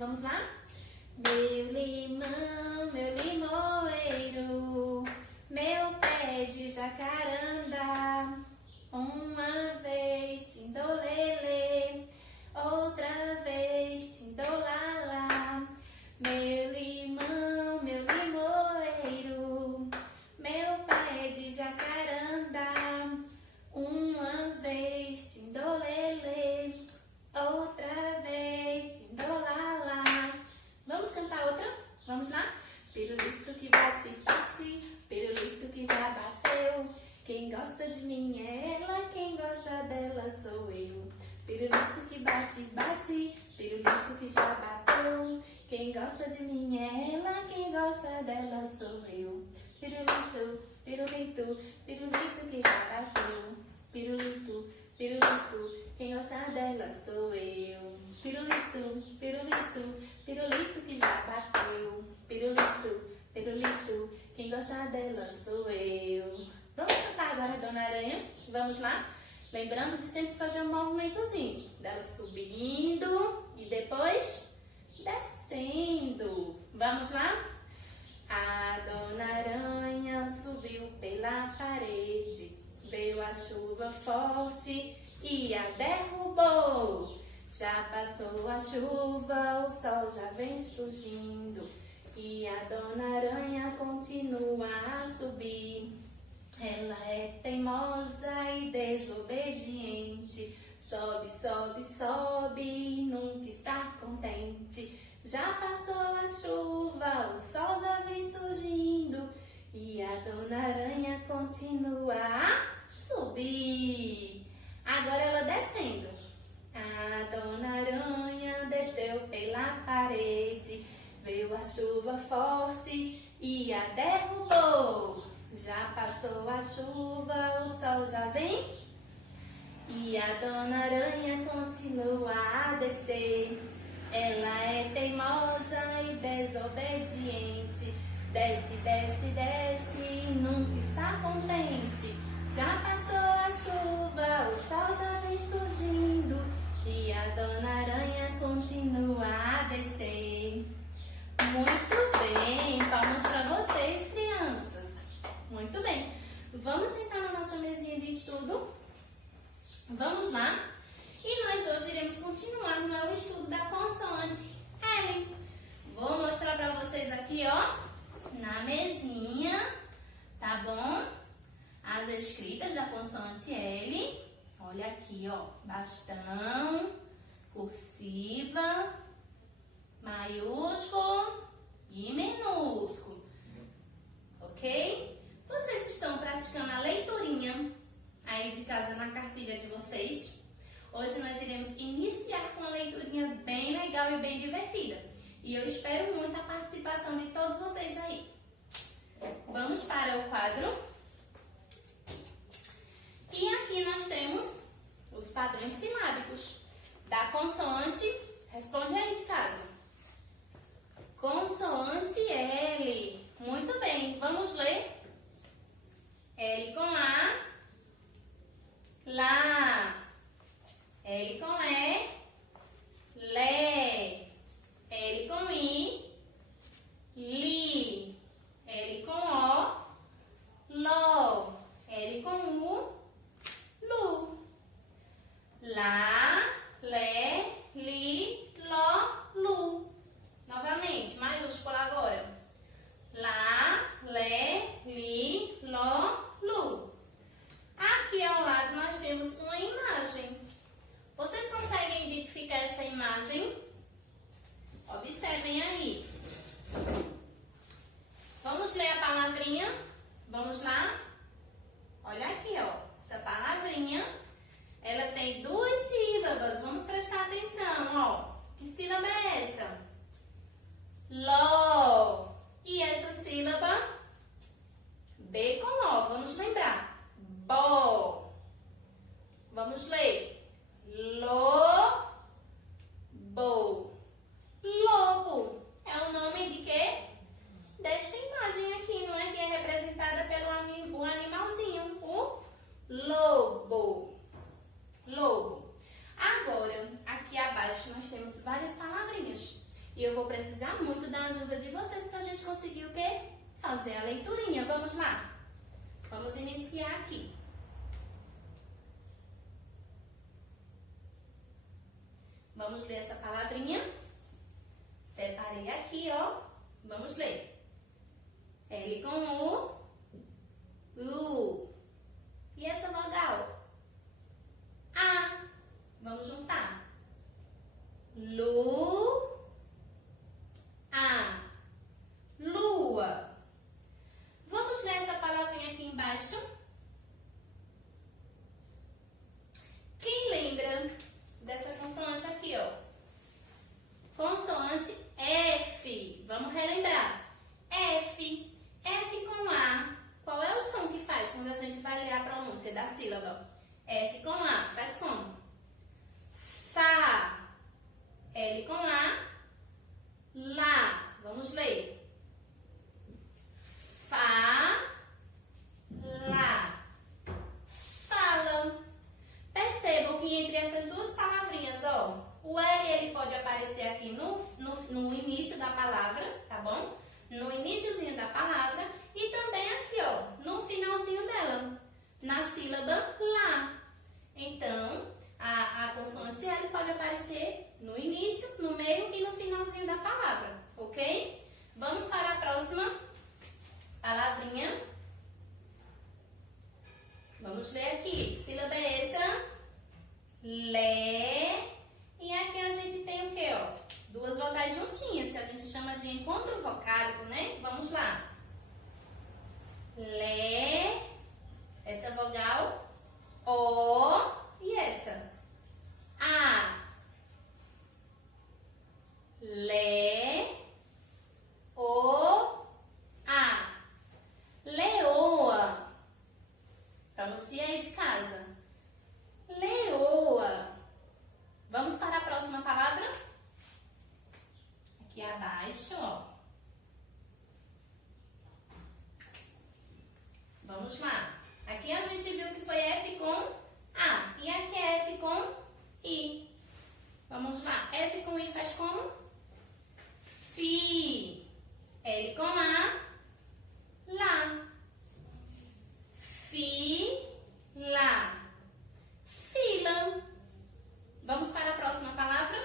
Vamos lá? Meu limão, meu limoeiro, meu pé de jacaranda. Uma vez tindolele, outra vez tindolala. Meu limão, meu limoeiro, meu pé de jacaranda. Uma vez tindolele, outra vez tindolala. Vamos cantar outra? Vamos lá? Pirulito que bate, bate, pirulito que já bateu. Quem gosta de mim é ela, quem gosta dela sou eu. Pirulito que bate, bate, pirulito que já bateu. Quem gosta de mim é ela, quem gosta dela sou eu. Pirulito, pirulito, pirulito que já bateu. Pirulito, pirulito, quem gosta dela sou eu. Pirulito, pirulito, pirulito que já bateu. Pirulito, pirulito, quem gosta dela sou eu. Vamos cantar agora a Dona Aranha? Vamos lá? Lembrando de sempre fazer um movimentozinho. Dela subindo e depois descendo. Vamos lá? A Dona Aranha subiu pela parede. Veio a chuva forte e a derrubou. Já passou a chuva, o sol já vem surgindo. E a Dona Aranha continua a subir. Ela é teimosa e desobediente. Sobe, sobe, sobe, nunca está contente. Já passou a chuva, o sol já vem surgindo. E a Dona Aranha continua a subir. Agora ela descendo. A Dona Aranha desceu pela parede. Veio a chuva forte e a derrubou. Já passou a chuva, o sol já vem. E a Dona Aranha continua a descer. Ela é teimosa e desobediente. Desce, desce, desce, nunca está contente. Já passou a chuva, o sol já vem surgindo. E a Dona Aranha continua a descer. Muito bem, palmas para vocês, crianças. Muito bem. Vamos sentar na nossa mesinha de estudo? Vamos lá? E nós hoje iremos continuar no estudo da consoante L. Vou mostrar para vocês aqui, ó, na mesinha, tá bom? As escritas da consoante L. Olha aqui, ó, bastão, cursiva, maiúsculo e minúsculo, ok? Vocês estão praticando a leiturinha aí de casa na cartilha de vocês? Hoje nós iremos iniciar com uma leiturinha bem legal e bem divertida. E eu espero muito a participação de todos vocês aí. Vamos para o quadro. E aqui nós temos os padrões silábicos da consoante. Responde aí de casa. Consoante L. Muito bem, vamos ler. L com A, lá. L com E, lé. L com I, li. L com O, ló. L com U, lu. Lá, lé, li, ló, lu. Novamente, maiúscula agora. Lá, lé, li, ló, lu. Aqui ao lado nós temos uma imagem. Vocês conseguem identificar essa imagem? Observem aí. Vamos ler a palavrinha? Vamos lá? Olha aqui, ó. Essa palavrinha, ela tem duas sílabas. Vamos prestar atenção, ó. Que sílaba é essa? Ló. E essa sílaba? B com O. Vamos lembrar. Bó. Vamos ler. Lobo. Lobo. É o nome de quê? Desta imagem aqui, não é? Que é representada pelo animalzinho. O lobo. Lobo. Agora, aqui abaixo nós temos várias palavrinhas. E eu vou precisar muito da ajuda de vocês pra gente conseguir o quê? Fazer a leiturinha. Vamos lá? Vamos iniciar aqui. Vamos ler essa palavrinha? Separei aqui, ó. Vamos ler. L com U, Lu. E essa vogal? A. Vamos juntar. Lu, A. Lua. Vamos ler essa palavrinha aqui embaixo? Quem lembra dessa consoante aqui, ó? Consoante F. Vamos relembrar. F. F com A. Qual é o som que faz quando a gente vai ler a pronúncia da sílaba? F com A. Faz como? Fá. L com A. Lá. Vamos ler. Fá. Lá. Fala. Percebam que entre essas duas palavrinhas, ó, o L ele pode aparecer aqui no início da palavra, tá bom? No iniciozinho da palavra e também aqui, ó, no finalzinho dela, na sílaba lá. Então, a consoante L pode aparecer no início, no meio e no finalzinho da palavra, ok? Vamos para a próxima palavrinha. Vamos ler aqui. Sílaba é essa? Lé. E aqui a gente tem o quê, ó? Duas vogais juntinhas, que a gente chama de encontro vocálico, né? Vamos lá. Lé. Essa vogal. O. E essa? A. Lé. O. A. Leoa. Pronuncia aí de casa. Leoa. Vamos para a próxima palavra? Aqui abaixo, ó. Vamos lá. Aqui a gente viu que foi F com A. E aqui é F com I. Vamos lá. F com I faz como? Fi. L com A. Lá. Fi. Lá. Fila. Vamos para a próxima palavra?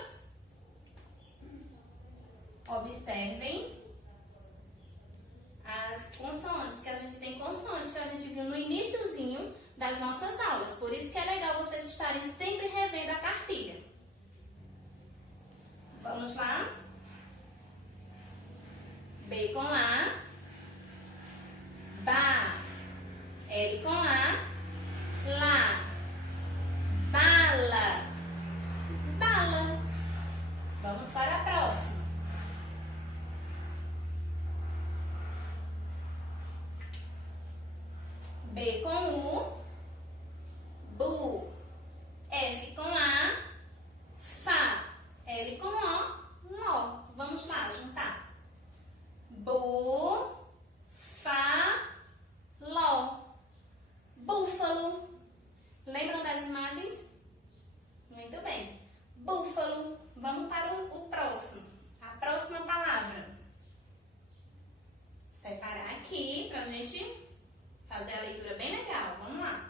Observem as consoantes, que a gente tem consoante que a gente viu no iniciozinho das nossas aulas. Por isso que é legal vocês estarem sempre revendo a cartilha. Vamos lá? B com A. Ba. L com A. Lá. Bala. Bala. Vamos para a próxima. B com U. Bu. F com A. Fá. L com O. Ló. Vamos lá, juntar. Bu. Fá. Ló. Búfalo. Lembram das imagens? Muito bem. Búfalo. Vamos para o próximo. A próxima palavra. Separar aqui pra gente fazer a leitura bem legal. Vamos lá.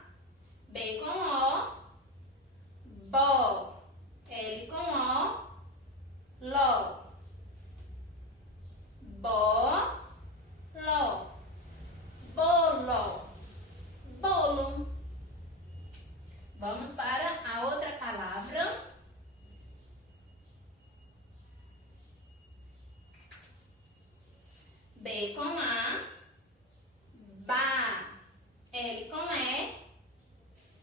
B com O. Bó. L com O. Ló. Bó. Ló. Bolo. Bolo. Vamos para a outra palavra. B com A. Ba. L com E.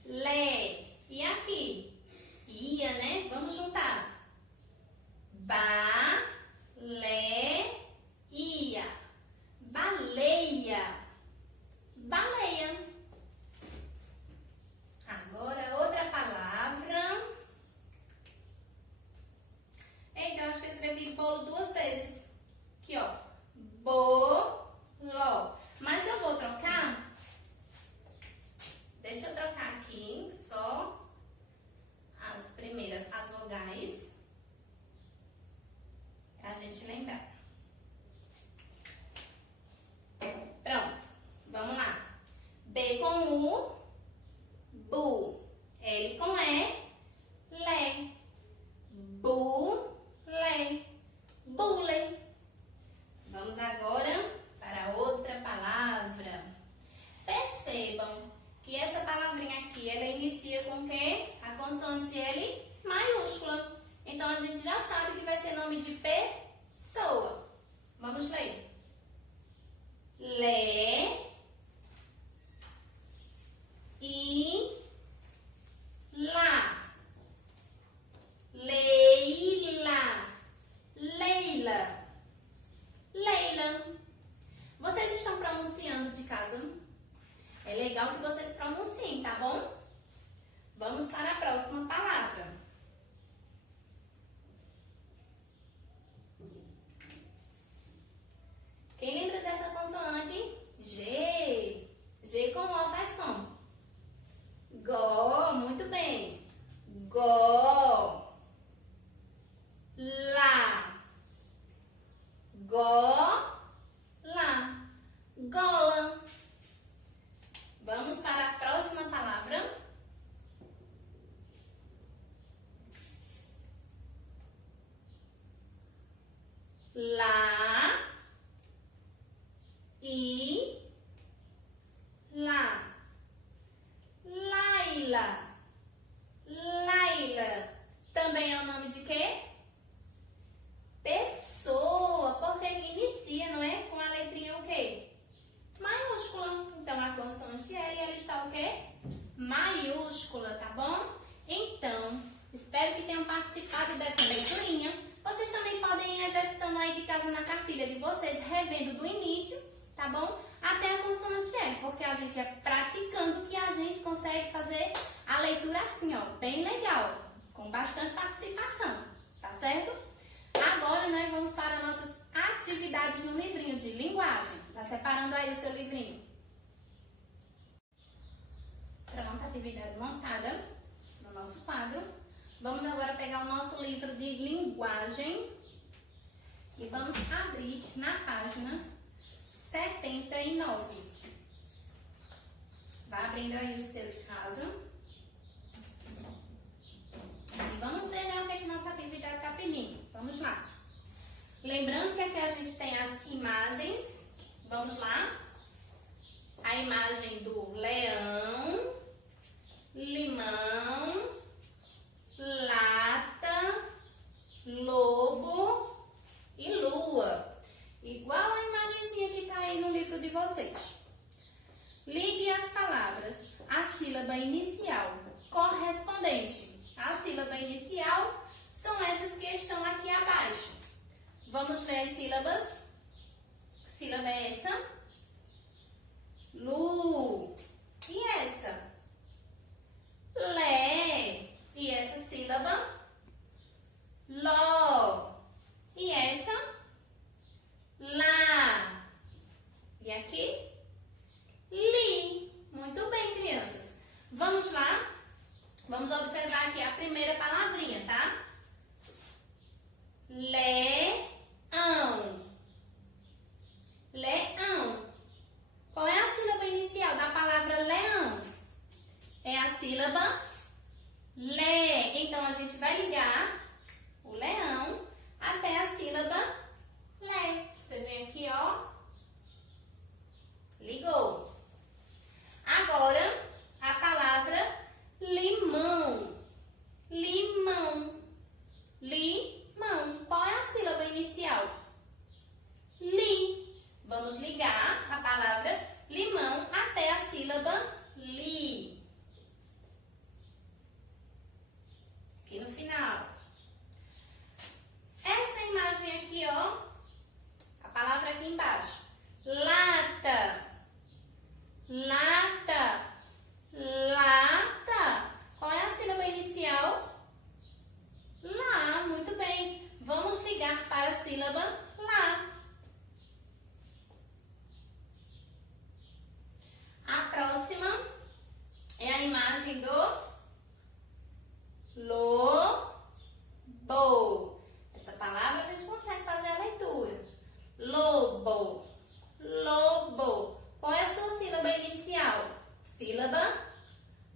Lé. E aqui? Ia, né? Vamos juntar. Ba. Lé. Ia. Baleia. Baleia. Agora outra palavra. Eita, eu acho que eu escrevi bolo duas vezes. Aqui, ó. Bolo. Mas eu vou trocar. Deixa eu trocar aqui só as primeiras, as vogais. A gente gente já sabe que vai ser nome de pessoa. Vamos ler. Lé e lá. Leila. Leila. Leila. Vocês estão pronunciando de casa? É legal que vocês pronunciem, tá bom? Vamos para a próxima palavra. Quem lembra dessa consoante? G. G com O faz como? Gó. Muito bem. Gó. Lá. Gó. Lá. Gola. Vamos para a próxima palavra. Lá e lá. Laila. Laila. Também é o nome de quê? Pessoa. Porque inicia, não é? Com a letrinha o quê? Maiúscula. Então, a consoante L, ela está o quê? Maiúscula, tá bom? Então, espero que tenham participado dessa leiturinha. Vocês também podem ir exercitando aí de casa na cartilha de vocês, revendo do início, tá bom? Até a consoante L, porque a gente é praticando que a gente consegue fazer a leitura assim, ó, bem legal, com bastante participação, tá certo? Agora, nós vamos para nossas atividades no livrinho de linguagem. Tá separando aí o seu livrinho. Pronto, atividade montada no nosso quadro. Vamos agora pegar o nosso livro de linguagem e vamos abrir na página 79. Vai abrindo aí o seu de casa. E vamos ver, né, o que nossa atividade está pedindo. Vamos lá. Lembrando que aqui a gente tem as imagens. Vamos lá. A imagem do leão, limão, lata, lobo e lua. Igual a imagenzinha que está aí no livro de vocês. Ligue as palavras à sílaba inicial correspondente. A sílaba inicial são essas que estão aqui abaixo. Vamos ler as sílabas. Que sílaba é essa? Lu. E essa? Lé. E essa sílaba? Ló. E essa? Lá. E aqui? Li. Muito bem, crianças. Vamos lá? Vamos observar aqui a primeira palavrinha, tá? Leão. Leão. Qual é a sílaba inicial da palavra leão? É a sílaba Lé. Então, a gente vai ligar o leão até a sílaba Lé. Você vem aqui, ó. Ligou. Agora, a palavra limão. Limão. Limão. Qual é a sílaba inicial? Li. Vamos ligar a palavra limão até a sílaba li. Aqui no final. Essa imagem aqui, ó. A palavra aqui embaixo. Lata. Lata. Lata. Qual é a sílaba inicial? Lá. Muito bem. Vamos ligar para a sílaba lá. A próxima é a imagem do lobo. Essa palavra a gente consegue fazer a leitura. Lobo. Lobo. Qual é a sua sílaba inicial? Sílaba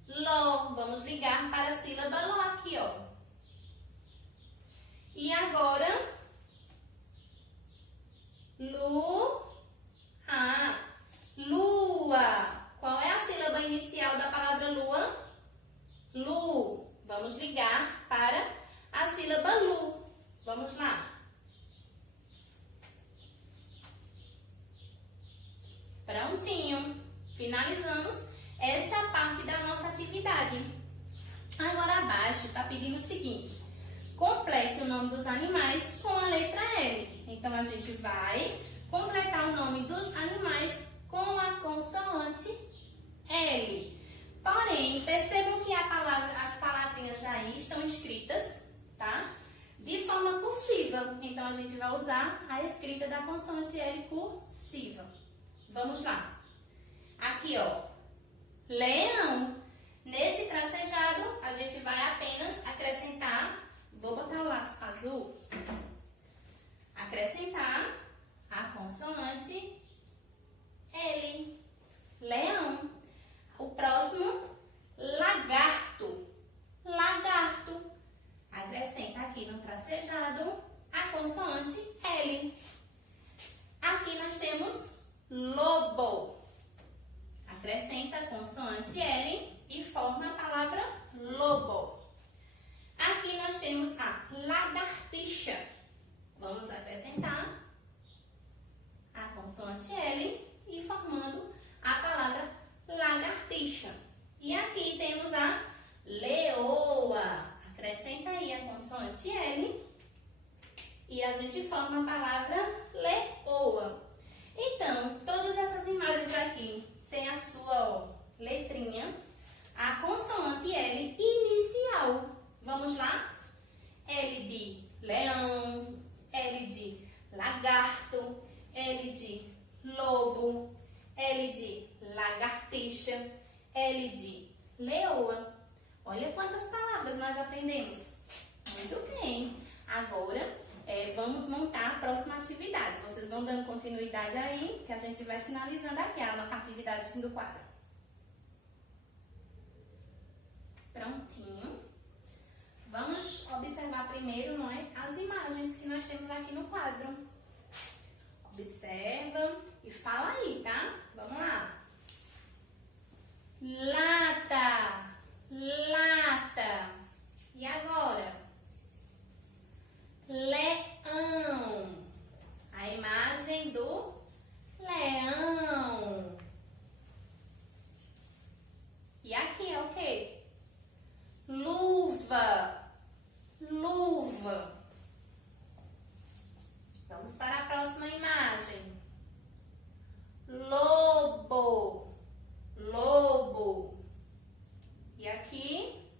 Ló. Vamos ligar para a sílaba Ló aqui, ó. E agora, lua. Qual é a sílaba inicial da palavra lua? Lu. Vamos ligar para a sílaba lu. Vamos lá. Prontinho. Finalizamos essa parte da nossa atividade. Agora abaixo está pedindo o seguinte: complete o nome dos animais com a letra L. Então a gente vai completar o nome dos animais com a consoante L. Porém, percebam que as palavrinhas aí estão escritas, tá? De forma cursiva. Então a gente vai usar a escrita da consoante L cursiva. Vamos lá. Aqui, ó, leão. Nesse tracejado, a gente vai apenas acrescentar, vou botar o lápis azul, acrescentar a consoante L. Leão. O próximo, lagarto. Lagarto. Acrescenta aqui no tracejado a consoante L. Aqui nós temos lobo. Acrescenta a consoante L e forma a palavra lobo. Aqui nós temos a lagartixa. Vamos acrescentar a consoante L e formando a palavra lagartixa. E aqui temos a leoa. Acrescenta aí a consoante L e a gente forma a palavra leoa. Então, todas essas imagens aqui tem a sua letrinha, a consoante L inicial. Vamos lá? L de leão, L de lagarto, L de lobo, L de lagartixa, L de leoa. Olha quantas palavras nós aprendemos. Muito bem. Agora, vamos montar a próxima atividade. Vocês vão dando continuidade aí, que a gente vai finalizando aqui a atividade do quadro. Prontinho. Vamos observar primeiro, não é, as imagens que nós temos aqui no quadro. Observa e fala aí, tá? Vamos lá. Lata, lata. E agora? Leão. A imagem do leão. E aqui é o quê? Luva. Luva. Vamos para a próxima imagem. Lobo. Lobo. E aqui?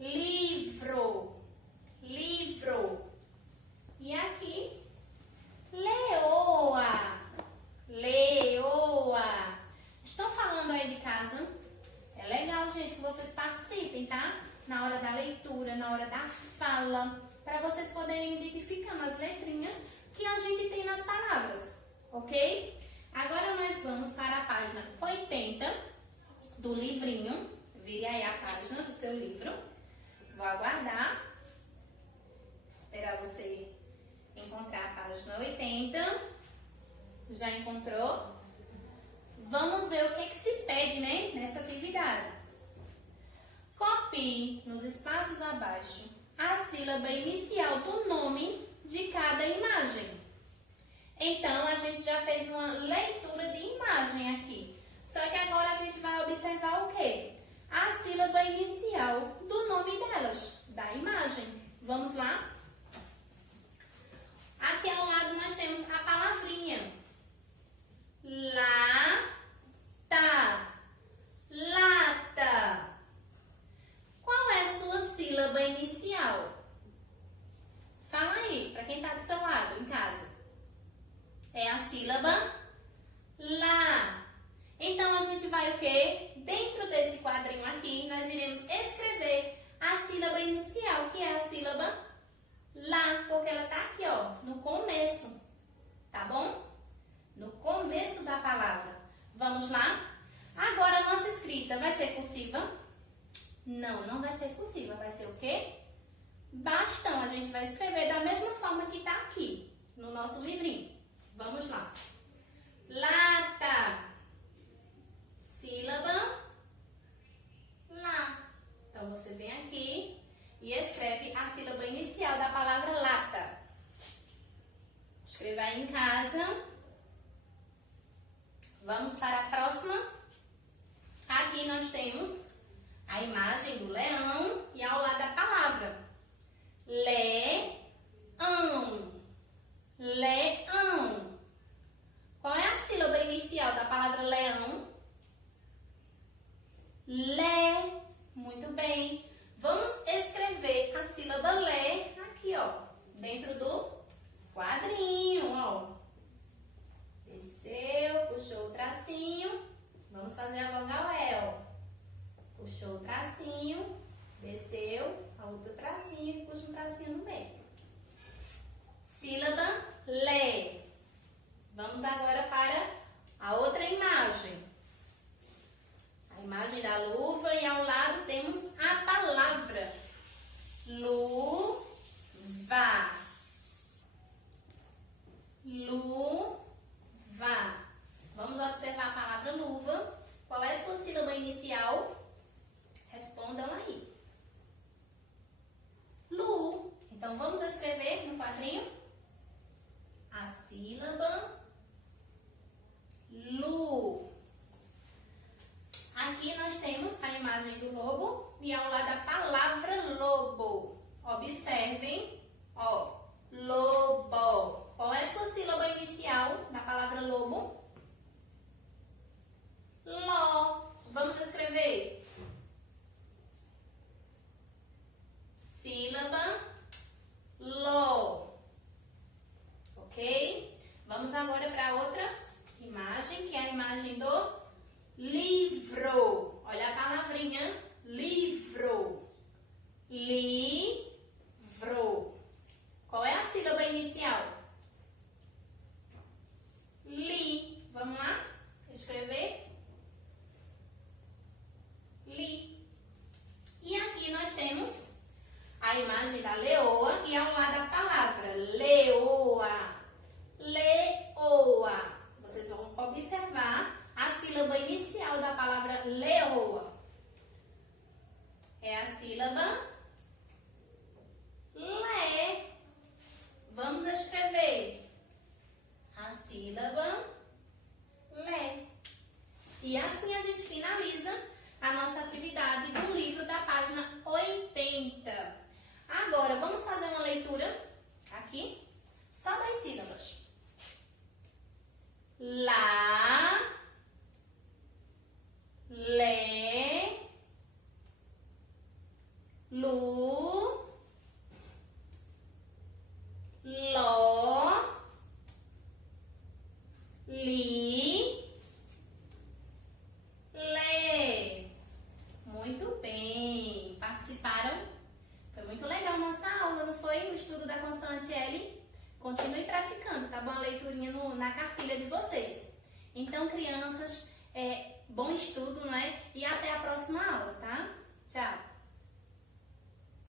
Livro. Livro. E aqui? Leoa. Leoa. Estão falando aí de casa? É legal, gente, que vocês participem, tá? Na hora da leitura, na hora da fala, para vocês poderem identificando as letrinhas que a gente tem nas palavras, ok? Agora nós vamos para a página 80 do livrinho. Vire aí a página do seu livro. Vou aguardar. Esperar você encontrar a página 80. Já encontrou? Vamos ver o que se pede, né, nessa atividade. Copie nos espaços abaixo a sílaba inicial do nome de cada imagem. Então, a gente já fez uma leitura de imagem aqui. Só que agora a gente vai observar o quê? A sílaba inicial do nome delas, da imagem. Vamos lá? Aqui ao lado nós temos a palavrinha. Lata. Lata. Qual é a sua sílaba inicial? Fala aí, para quem está do seu lado, em casa. É a sílaba lá. Então, a gente vai o quê? Dentro desse quadrinho aqui, nós iremos escrever a sílaba inicial, que é a sílaba lá, porque ela está aqui, ó, no começo, tá bom? No começo da palavra. Vamos lá? Agora, a nossa escrita vai ser cursiva? Não, não vai ser cursiva. Vai ser o quê? Bastão. A gente vai escrever da mesma forma que está aqui, no nosso livrinho. Vamos lá. Lata. Sílaba lá. Então, você vem aqui e escreve a sílaba inicial da palavra palavra lata. Escreva aí em casa. Vamos para a próxima. Aqui nós temos a imagem do leão e ao lado a palavra leão. Leão. Qual é a sílaba inicial da palavra leão? Lé. Muito bem. Vamos escrever a sílaba lé aqui, ó, dentro do quadrinho, ó. Desceu, puxou o tracinho. Vamos fazer a vogal E, ó. Puxou o tracinho, desceu, a outro tracinho e puxa um tracinho no meio. Sílaba lé. Vamos agora para a outra imagem. A imagem da luva e ao lado temos a palavra luva. Luva. Vamos observar a palavra luva. Qual é a sua sílaba inicial? Respondam aí. Lu. Então vamos escrever no quadrinho a sílaba lu. Aqui nós temos a imagem do lobo e ao lado a palavra lobo. Observem, ó, lobo. Qual é a sua sílaba inicial da palavra lobo? Ló. Vamos escrever. Sílaba ló. Ok? Vamos agora para outra imagem, que é a imagem do livro. Olha a palavrinha livro. Livro. Qual é a sílaba inicial? Li. Vamos lá? Escrever? Li. E aqui nós temos a imagem da leoa e ao lado a palavra leoa. Leoa. Vocês vão observar a sílaba inicial da palavra leoa. É a sílaba lé. Vamos escrever a sílaba lé. E assim a gente finaliza a nossa atividade do livro da página 80. Agora, vamos fazer uma leitura aqui, só das sílabas. Lá, lé, lu, ló, li, lé. Muito bem. Participaram? Foi muito legal nossa aula, não foi? O estudo da consoante L. Continue praticando, tá bom? A leiturinha na cartilha de vocês. Então, crianças, bom estudo, né? E até a próxima aula, tá? Tchau!